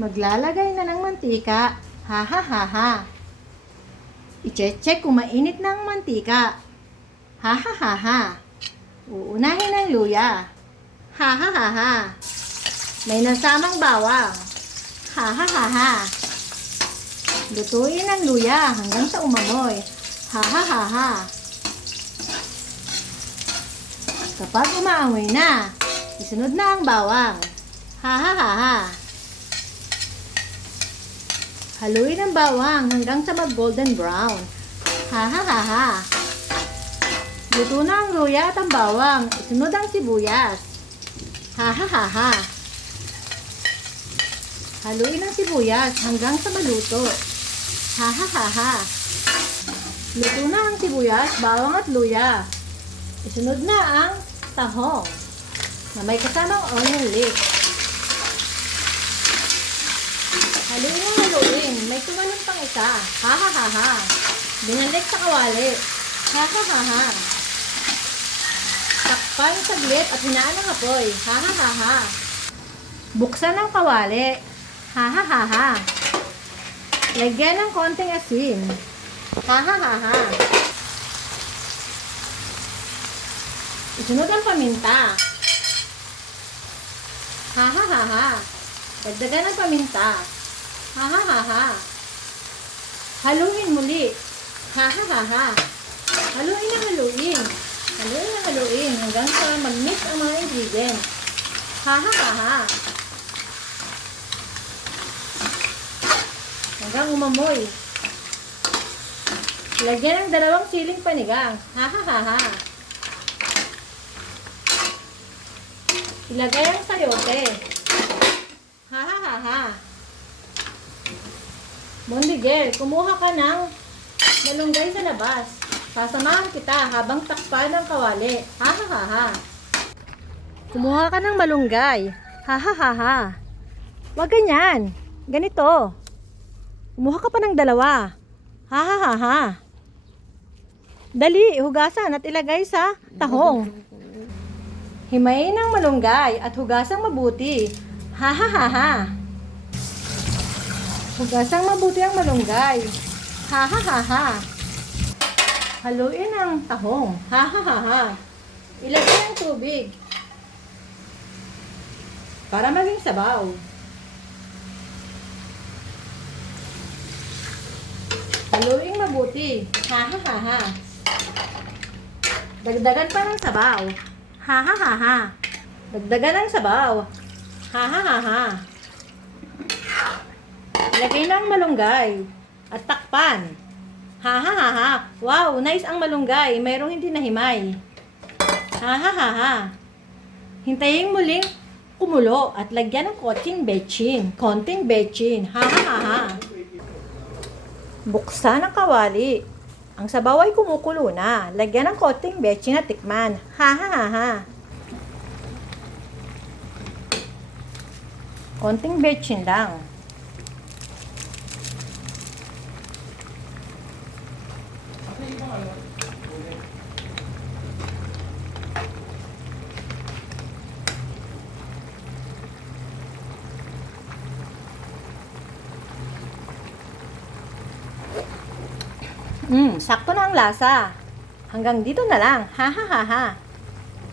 Maglalagay na ng mantika. Ha ha ha ha. I-check kung mainit na ang mantika. Ha ha ha ha. Uunahin ang luya. Ha ha ha ha. May nasamang bawang. Ha ha ha ha. Lutuin ang luya hanggang sa umamoy. Ha ha ha ha. Kapag umaamoy na, isunod na ang bawang. Ha ha ha ha. Haluin ang bawang hanggang sa mag-golden brown. Ha ha ha ha. Luto na ang luya at ang bawang. Isunod ang sibuyas. Ha ha ha ha. Haluin ang sibuyas hanggang sa maluto. Ha ha ha ha. Luto na ang sibuyas, bawang at luya. Isunod na ang tahong na may kasamang onion leek. Haluin ang haluin. May tumalong pang isa. Ha ha ha ha. Binalik sa kawali. Ha ha ha ha. Takpan saglit at hinaan ang apoy. Ha ha ha ha. Buksan ang kawali. Ha ha ha ha. Lagyan ng konting asin. Ha ha ha ha. Isunod ang paminta. Ha ha ha ha. Dagdagan ang paminta. Ha ha ha ha. Haluin muli. Ha ha ha ha. Haluin ang haluin. Haluin ang haluin hanggang sa mag-mix ang mga ingredients. Ha ha ha ha. Hanggang umamoy. Lagyan ng 2 siling panigang. Ha ha ha ha. Ilagay ang sayote. Ha ha ha ha. Mondigel, kumuha ka ng malunggay sa labas. Sasamahan kita habang takpan ng kawali. Ha ha ha ha. Kumuha ka ng malunggay. Ha ha ha ha. Wag ganyan. Ganito. Kumuha ka pa ng 2. Ha ha ha ha. Dali, hugasan at ilagay sa tahong. Himayin ang malunggay at hugasang mabuti. Ha ha ha ha. Hugasang mabuti ang malunggay. Ha ha ha ha. Haluin ang tahong. Ha ha ha ha. Ilagay ang tubig para maging sabaw. Haluin mabuti. Ha ha ha ha. Dagdagan pa ng sabaw. Ha ha ha ha. Dagdagan ng sabaw. Ha ha ha ha. Ilagay na ang malunggay at takpan. Ha ha ha ha. Wow, nice ang malunggay. Mayroong hindi nahimay. Ha ha ha ha. Hintayin muling kumulo at lagyan ng konting betchin. Konting betchin. Ha ha ha ha. Buksan ang kawali. Ang sabaw ay kumukulo na. Lagyan ng konting betchin at tikman. Ha ha ha ha. Konting betchin lang. Sakto na ang lasa. Hanggang dito na lang. Ha ha ha ha.